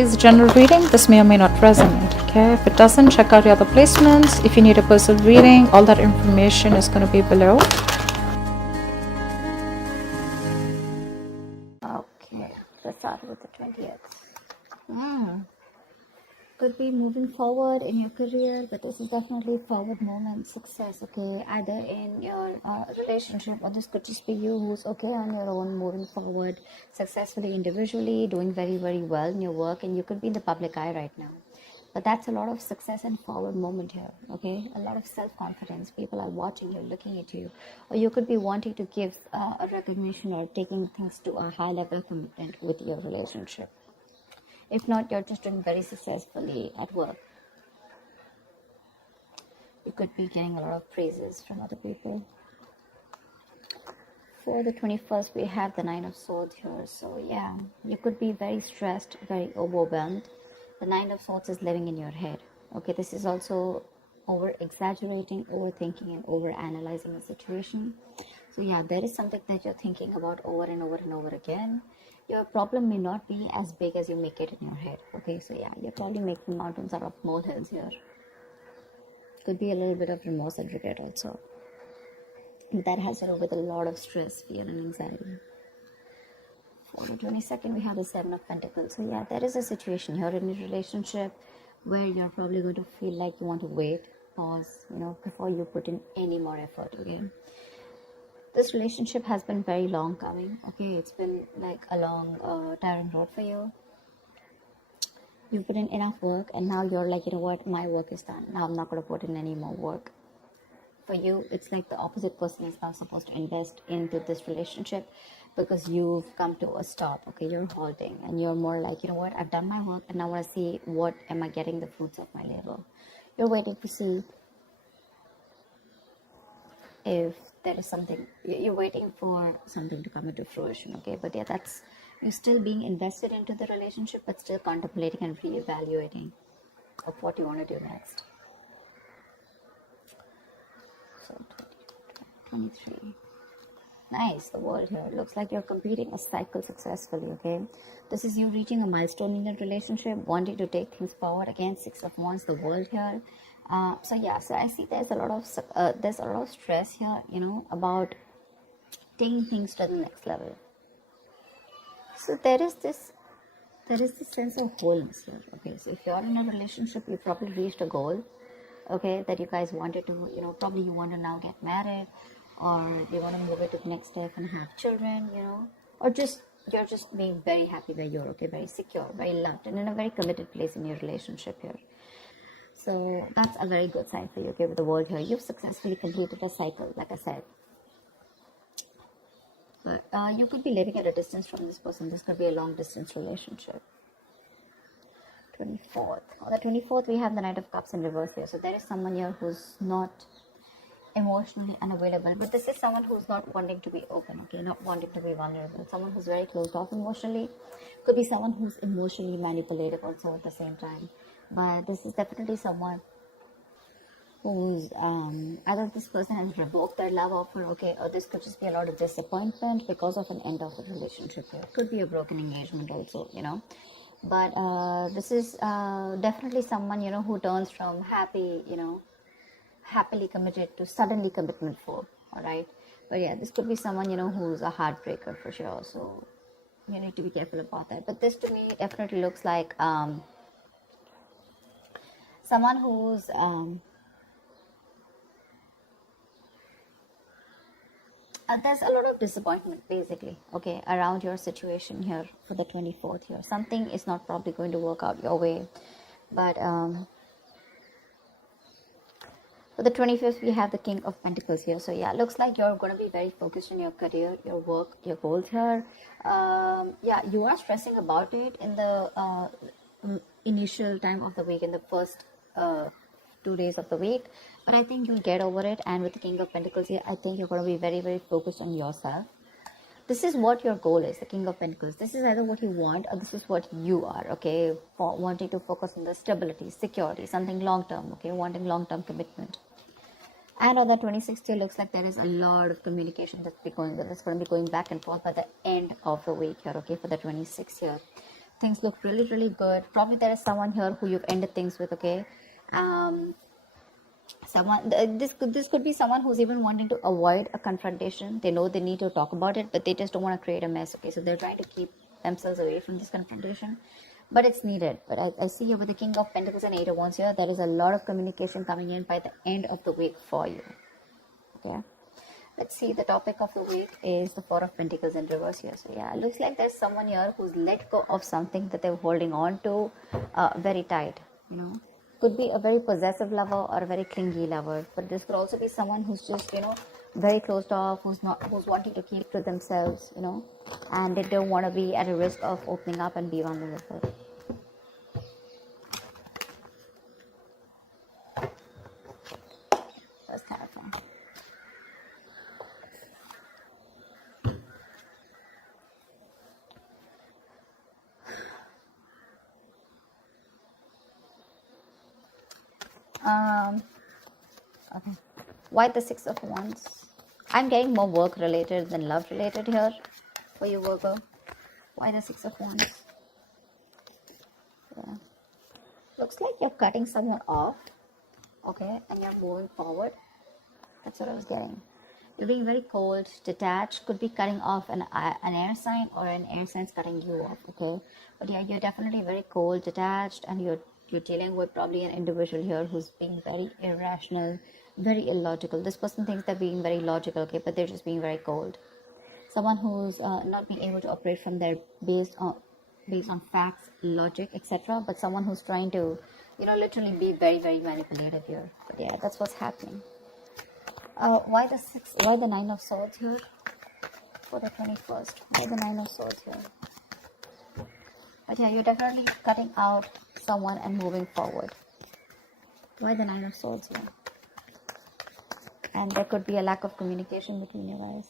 is a general reading. This may or may not resonate. Okay, if it doesn't, check out your other placements. If you need a personal reading, all that information is going to be below. Okay, let's start with the 20th. Could be moving forward in your career, but this is definitely forward movement, success, okay, either in your relationship, or this could just be you who's okay on your own, moving forward successfully individually, doing very, very well in your work, and you could be in the public eye right now. But that's a lot of success and forward moment here, okay? A lot of self-confidence. People are watching you, looking at you. Or you could be wanting to give a recognition or taking things to a high level of commitment with your relationship. If not, you're just doing very successfully at work. You could be getting a lot of praises from other people. For the 21st, we have the 9 of Swords here. So yeah, you could be very stressed, very overwhelmed. The 9 of Swords is living in your head. Okay, this is also over-exaggerating, overthinking, and over-analyzing the situation. So yeah, there is something that you're thinking about over and over and over again. Your problem may not be as big as you make it in your head. Okay, so yeah, you're probably making mountains out of molehills here. Could be a little bit of remorse and regret also. That has to do with a lot of stress, fear, and anxiety. For the 22nd, we have the 7 of Pentacles. So yeah, there is a situation here in your relationship where you're probably going to feel like you want to wait, pause, before you put in any more effort, okay? This relationship has been very long coming, okay? It's been like a long, tiring road for you. You put in enough work, and now you're like, you know what, my work is done. Now I'm not going to put in any more work. For you, it's like the opposite person is now supposed to invest into this relationship because you've come to a stop, okay? You're halting, and you're more like, you know what, I've done my work, and now I want to see what am I getting the fruits of my labor. You're waiting to see if there is something, you're waiting for something to come into fruition, okay? But yeah, that's, you're still being invested into the relationship, but still contemplating and reevaluating of what you want to do next. So 23. Nice, the world here. Looks like you're completing a cycle successfully, okay? This is you reaching a milestone in your relationship, wanting to take things forward. Again, 6 of Wands, the world here. So yeah, so I see there's a lot of stress here, about taking things to the next level. So there is this sense of wholeness here, okay? So if you're in a relationship, you probably reached a goal, okay, that you guys wanted to, probably you want to now get married, or you want to move it to the next step and have children, or you're just being very happy where you're, okay, very secure, very loved, and in a very committed place in your relationship here. So that's a very good sign for you, okay, with the world here. You've successfully completed a cycle, like I said. But you could be living at a distance from this person. This could be a long distance relationship. 24th. On the 24th, we have the Knight of Cups in reverse here. So there is someone here who's not emotionally unavailable, but this is someone who's not wanting to be open, okay, not wanting to be vulnerable. Someone who's very closed off emotionally. Could be someone who's emotionally manipulative also at the same time. But this is definitely someone who's either this person has revoked their love offer, okay, or this could just be a lot of disappointment because of an end of a relationship here. Could be a broken engagement also, but this is definitely someone, who turns from happily committed to suddenly commitment for, all right? But yeah, this could be someone, who's a heartbreaker for sure, so you need to be careful about that. But this to me definitely looks like someone who's there's a lot of disappointment basically, okay, around your situation here for the 24th here. Something is not probably going to work out your way. But for the 25th, we have the King of Pentacles here. So yeah, looks like you're going to be very focused on your career, your work, your goals here. Yeah, you are stressing about it in the initial time of the week, in the first 2 days of the week, but I think you'll get over it. And with the King of Pentacles here, I think you're going to be very, very focused on yourself. This is what your goal is, the King of Pentacles. This is either what you want or this is what you are, okay? For wanting to focus on the stability, security, something long-term, okay? Wanting long-term commitment. And on the 26th, it looks like there is a lot of communication that's going to be going back and forth by the end of the week here, okay, for the 26th here. things look really, really good. Probably there is someone here who you've ended things with, okay? This could be someone who's even wanting to avoid a confrontation. They know they need to talk about it, but they just don't want to create a mess, okay? So they're trying to keep themselves away from this confrontation, but it's needed. But I see here with the King of Pentacles and Eight of Wands here, there is a lot of communication coming in by the end of the week for you, okay? Let's see, the topic of the week is the Four of Pentacles in reverse here. So yeah, it looks like there's someone here who's let go of something that they're holding on to very tight, you know. Could be a very possessive lover or a very clingy lover, but this could also be someone who's just, you know, very closed off, who's wanting to keep to themselves, you know, and they don't want to be at a risk of opening up and be vulnerable. That's kind of fun. Okay. Why the Six of Wands? I'm getting more work related than love related here for you, Virgo. Why the Six of Wands? Yeah. Looks like you're cutting someone off, okay, and you're moving forward. That's what I was getting. You're being very cold, detached, could be cutting off an air sign, or an air sign's cutting you off, okay? But yeah, you're definitely very cold, detached, and you're dealing with probably an individual here who's being very irrational, very illogical. This person thinks they're being very logical, okay, but they're just being very cold. Someone who's not being able to operate from their based on facts, logic, etc. But someone who's trying to, you know, literally be very, very manipulative here. But yeah, that's what's happening. Why the Nine of Swords here for the 21st? Why the Nine of Swords here? But yeah, you're definitely cutting out someone and moving forward. Why the Nine of Swords here? And there could be a lack of communication between you guys.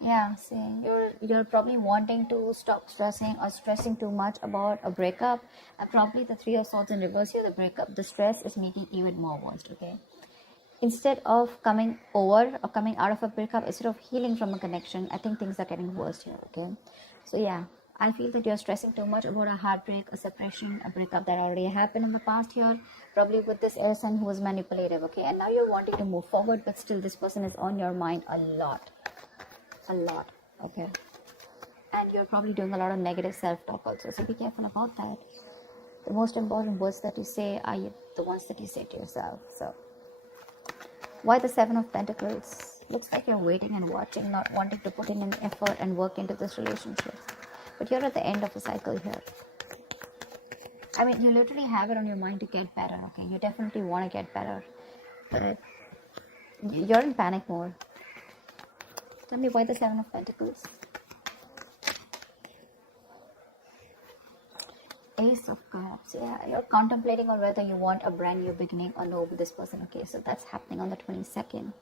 Yeah, see, you're probably wanting to stop stressing or stressing too much about a breakup, and probably the Three of Swords in reverse here, the breakup, the stress is making even more worse, okay? Instead of coming over or coming out of a breakup, instead of healing from a connection, I think things are getting worse here, okay? So yeah, I feel that you're stressing too much about a heartbreak, a separation, a breakup that already happened in the past here, probably with this air sign who was manipulative, okay? And now you're wanting to move forward, but still this person is on your mind a lot, okay? And you're probably doing a lot of negative self-talk also, so be careful about that. The most important words that you say are the ones that you say to yourself. So why the Seven of Pentacles? Looks like you're waiting and watching, not wanting to put in an effort and work into this relationship. But you're at the end of a cycle here. I mean, you literally have it on your mind to get better, okay? You definitely want to get better. But you're in panic mode. Tell me why the Seven of Pentacles? Ace of Cups. Yeah, you're contemplating on whether you want a brand new beginning or no with this person, okay? So that's happening on the 22nd.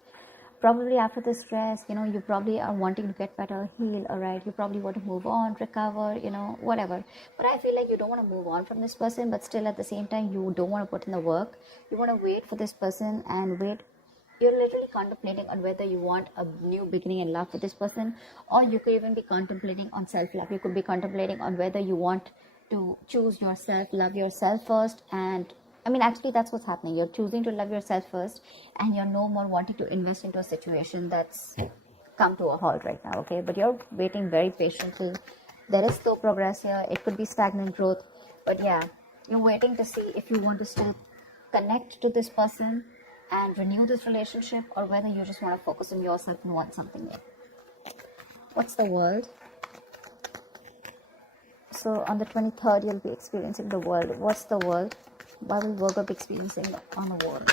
Probably after the stress, you know, you probably are wanting to get better, heal, all right? You probably want to move on, recover, you know, whatever. But I feel like you don't want to move on from this person, but still at the same time, you don't want to put in the work. You want to wait for this person and wait. You're literally contemplating on whether you want a new beginning in love with this person, or you could even be contemplating on self-love. You could be contemplating on whether you want to choose yourself, love yourself first, and I mean, actually, that's what's happening. You're choosing to love yourself first, and you're no more wanting to invest into a situation that's come to a halt right now, okay? But you're waiting very patiently. There is slow progress here. It could be stagnant growth. But yeah, you're waiting to see if you want to still connect to this person and renew this relationship, or whether you just want to focus on yourself and want something new. What's the world? So on the 23rd, you'll be experiencing the world. What's the world? Why will Virgo be experiencing on the world?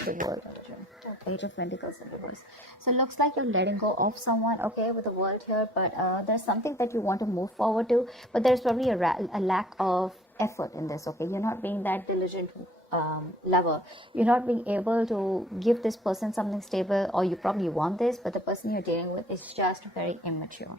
Page of Pentacles in reverse. So it looks like you're letting go of someone, okay, with the world here, but there's something that you want to move forward to, but there's probably a lack of effort in this, okay? You're not being that diligent lover. You're not being able to give this person something stable, or you probably want this, but the person you're dealing with is just very immature,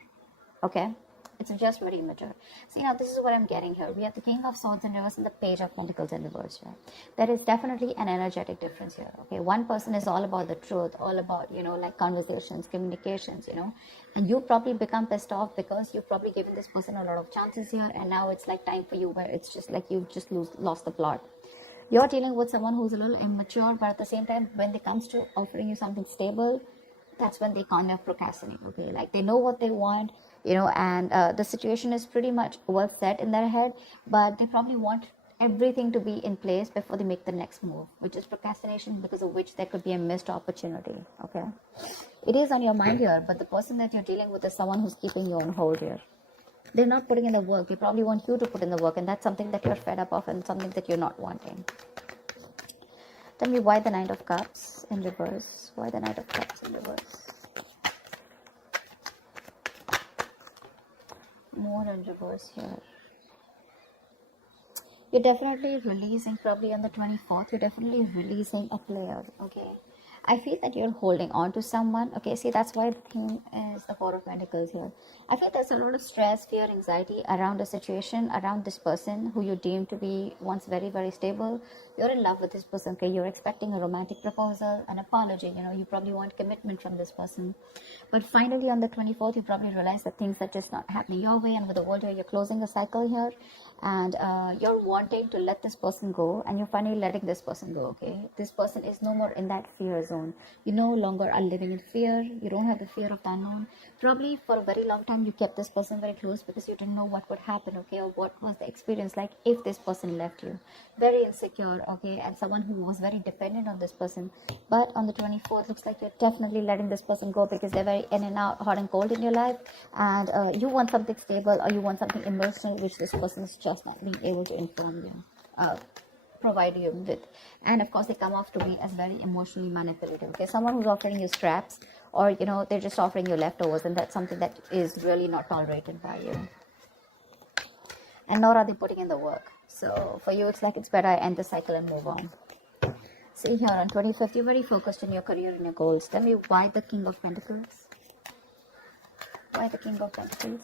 okay? It's just very immature. See, now this is what I'm getting here. We have the King of Swords in reverse and the Page of Pentacles in reverse here. There is definitely an energetic difference here. Okay, one person is all about the truth, all about, you know, like conversations, communications, you know, and you probably become pissed off because you've probably given this person a lot of chances here, and now it's like time for you where it's just like you've just lost the plot. You're dealing with someone who's a little immature, but at the same time, when it comes to offering you something stable, that's when they kind of procrastinate. Okay, like they know what they want, you know, and the situation is pretty much well set in their head, but they probably want everything to be in place before they make the next move, which is procrastination, because of which there could be a missed opportunity. Okay, it is on your mind here, but the person that you're dealing with is someone who's keeping you on hold here. They're not putting in the work. They probably want you to put in the work, and that's something that you're fed up of and something that you're not wanting. Tell me why the Knight of Cups in reverse. Why the Knight of Cups in reverse? More in reverse here. You're definitely releasing, probably on the 24th, you're definitely releasing a player, okay? I feel that you're holding on to someone, okay? See, that's why the theme is the Four of Pentacles here. I feel there's a lot of stress, fear, anxiety around a situation, around this person who you deem to be once very, very stable. You're in love with this person, okay? You're expecting a romantic proposal, an apology, you know, you probably want commitment from this person. But finally, on the 24th, you probably realize that things are just not happening your way, and with the world here, you're closing a cycle here, and you're wanting to let this person go, and you're finally letting this person go, okay? This person is no more in that fear zone. You no longer are living in fear. You don't have the fear of the unknown. Probably for a very long time you kept this person very close because you didn't know what would happen, okay, or what was the experience like if this person left you. Very insecure, okay, and someone who was very dependent on this person. But on the 24th, looks like you're definitely letting this person go because they're very in and out, hot and cold in your life, and you want something stable, or you want something emotional, which this person is just not being able to inform you, provide you with. And of course, they come off to be as very emotionally manipulative, okay? Someone who's offering you scraps, or you know, they're just offering you leftovers, and that's something that is really not tolerated by you, and nor are they putting in the work. So for you, it's like it's better I end the cycle and move on. See here, on 25th, you're very focused on your career and your goals. Tell me why the King of Pentacles? Why the King of Pentacles?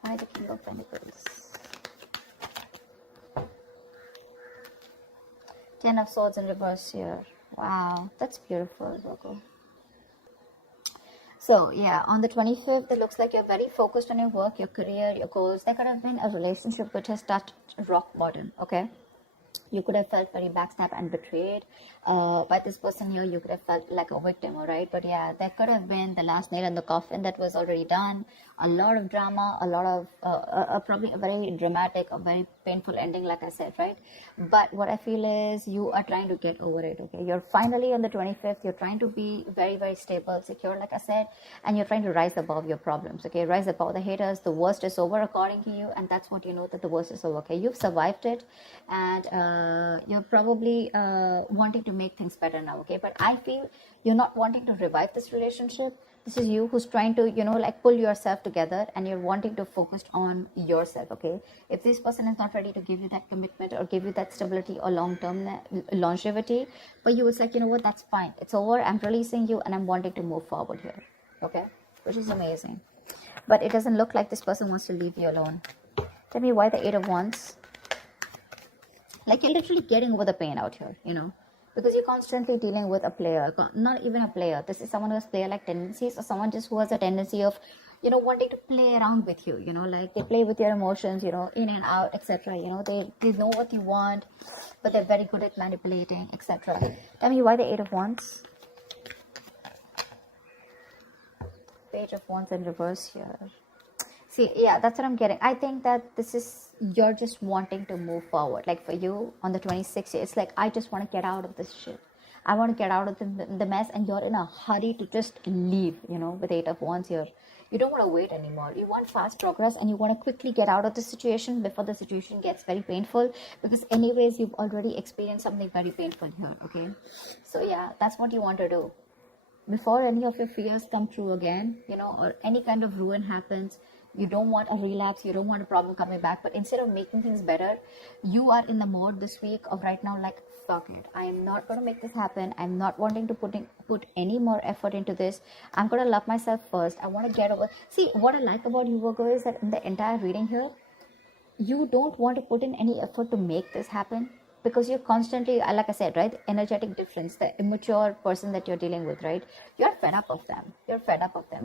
Why the King of Pentacles? Ten of Swords in reverse here. Wow, that's beautiful, Virgo. So yeah, on the 25th, it looks like you're very focused on your work, your career, your goals. There could have been a relationship which has touched rock bottom, okay? You could have felt very backstabbed and betrayed by this person here. You could have felt like a victim, all right? But yeah, there could have been the last nail in the coffin that was already done. A lot of drama, a lot of probably a very dramatic, a very painful ending, like I said, right? But what I feel is you are trying to get over it, okay? You're finally on the 25th. You're trying to be very, very stable, secure, like I said, and you're trying to rise above your problems, okay? Rise above the haters. The worst is over, according to you, and that's what you know, that the worst is over, okay? You've survived it, and you're probably wanting to make things better now, okay? But I feel you're not wanting to revive this relationship. This is you who's trying to, you know, like pull yourself together, and you're wanting to focus on yourself, okay? If this person is not ready to give you that commitment or give you that stability or long-term longevity, but you was like, you know what, that's fine. It's over. I'm releasing you, and I'm wanting to move forward here, okay? Which is amazing. But it doesn't look like this person wants to leave you alone. Tell me why the Eight of Wands. Like you're literally getting over the pain out here, you know, because you're constantly dealing with a player, not even a player. This is someone who has player-like tendencies, or someone just who has a tendency of, you know, wanting to play around with you, you know, like they play with your emotions, you know, in and out, etc. You know, they know what you want, but they're very good at manipulating, etc. Tell me why the Eight of Wands. Page of Wands in reverse here. See, yeah, that's what I'm getting. I think that this is, you're just wanting to move forward. Like for you, on the 26th, it's like, I just want to get out of this shit. I want to get out of the mess, and you're in a hurry to just leave, you know, with Eight of Wands here. You don't want to wait anymore. You want fast progress, and you want to quickly get out of the situation before the situation gets very painful, because anyways, you've already experienced something very painful here, okay? So yeah, that's what you want to do. Before any of your fears come true again, you know, or any kind of ruin happens, You don't want a relapse. You don't want a problem coming back. But instead of making things better, you are in the mode this week of right now, like, fuck it. I am not going to make this happen. I'm not wanting to put any more effort into this. I'm going to love myself first. I want to get over. See, what I like about you, Virgo, is that in the entire reading here, you don't want to put in any effort to make this happen, because you're constantly, like I said, right, energetic difference, the immature person that you're dealing with, right, you're fed up of them.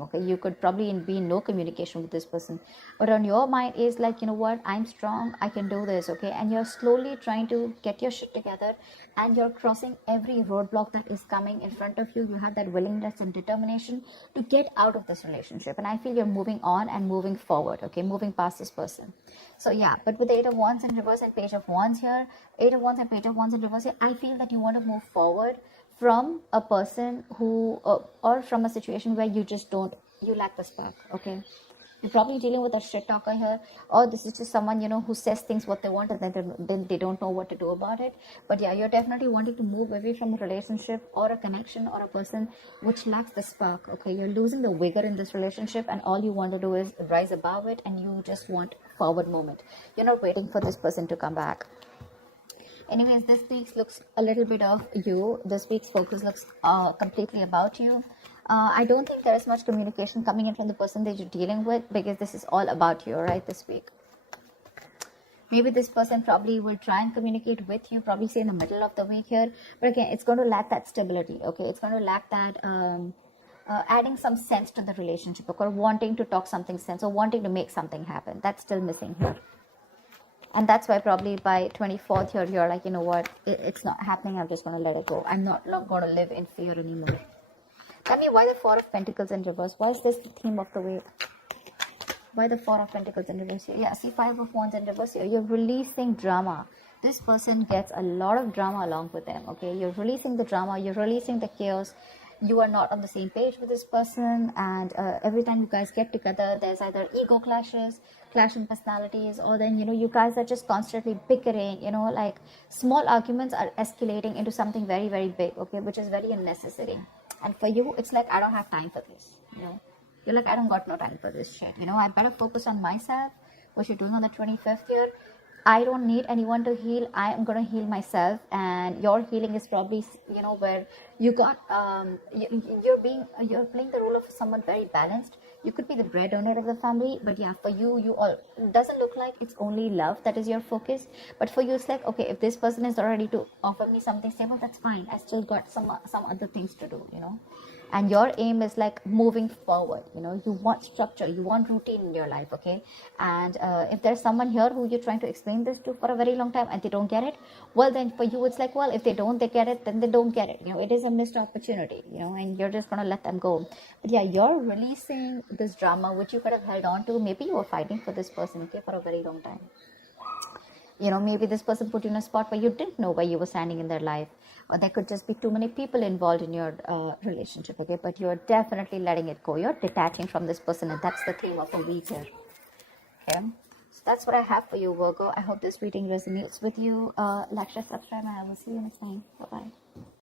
Okay, you could probably be in no communication with this person, but on your mind is like, you know what, I'm strong, I can do this. Okay, and you're slowly trying to get your shit together, and you're crossing every roadblock that is coming in front of you. You have that willingness and determination to get out of this relationship, and I feel you're moving on and moving forward. Okay, moving past this person. So yeah, but with the Eight of Wands in reverse and Page of Wands here, Eight of Wands and Page of Wands in reverse here, I feel that you want to move forward from a person who, or from a situation where you just don't, you lack the spark. Okay, you're probably dealing with a shit talker here, or this is just someone, you know, who says things what they want, and then they don't know what to do about it. But yeah, you're definitely wanting to move away from a relationship or a connection or a person which lacks the spark. Okay, you're losing the vigor in this relationship, and all you want to do is rise above it, and you just want forward movement. You're not waiting for this person to come back. Anyways, this week's looks a little bit of you. This week's focus looks completely about you. I don't think there is much communication coming in from the person that you're dealing with, because this is all about you, right, this week. Maybe this person probably will try and communicate with you, probably say in the middle of the week here. But again, it's going to lack that stability, okay? It's going to lack that adding some sense to the relationship, or wanting to talk something sense, or wanting to make something happen. That's still missing here. And that's why probably by 24th here, you're like, you know what, it's not happening. I'm just going to let it go. I'm not going to live in fear anymore. Tell me, why the Four of Pentacles in reverse? Why is this the theme of the week? Why the Four of Pentacles in reverse here? Yeah, see, Five of Wands in reverse here. You're releasing drama. This person gets a lot of drama along with them, okay? You're releasing the drama. You're releasing the chaos. You are not on the same page with this person, and every time you guys get together, there's either ego clashes, clash in personalities, or then, you know, you guys are just constantly bickering, you know, like small arguments are escalating into something very, very big, okay, which is very unnecessary. And for you, it's like, I don't have time for this, you know. You're like, I don't got no time for this shit, you know. I better focus on myself. What you're doing on the 25th here, I don't need anyone to heal. I am going to heal myself. And your healing is probably, you know, where you got, you're playing the role of someone very balanced. You could be the breadwinner of the family, but yeah, for you, it doesn't look like it's only love that is your focus. But for you, it's like, okay, if this person is not ready to offer me something stable, that's fine. I still got some other things to do, you know. And your aim is like moving forward, you know. You want structure, you want routine in your life, okay? And if there's someone here who you're trying to explain this to for a very long time and they don't get it, well, then for you it's like, well, if they get it, then they don't get it, you know. It is a missed opportunity, you know, and you're just gonna let them go. But yeah, you're releasing this drama which you could have held on to. Maybe you were fighting for this person, okay, for a very long time. You know, maybe this person put you in a spot where you didn't know where you were standing in their life, or there could just be too many people involved in your relationship, okay? But you're definitely letting it go. You're detaching from this person, and that's the theme of the week here, okay? So that's what I have for you, Virgo. I hope this reading resonates with you. Like, share, subscribe, and I will see you next time. Bye-bye.